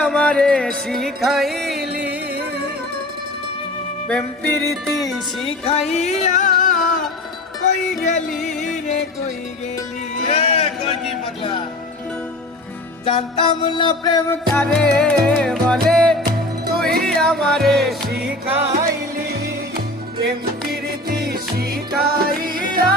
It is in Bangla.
আমারে শিখাইলি প্রেম প্রীতি শিখাইয়া কই গেলি রে কই গেলি জানতাম না প্রেম কারে বলে তুই আমারে শিখাইলি প্রেম প্রীতি শিখাইয়া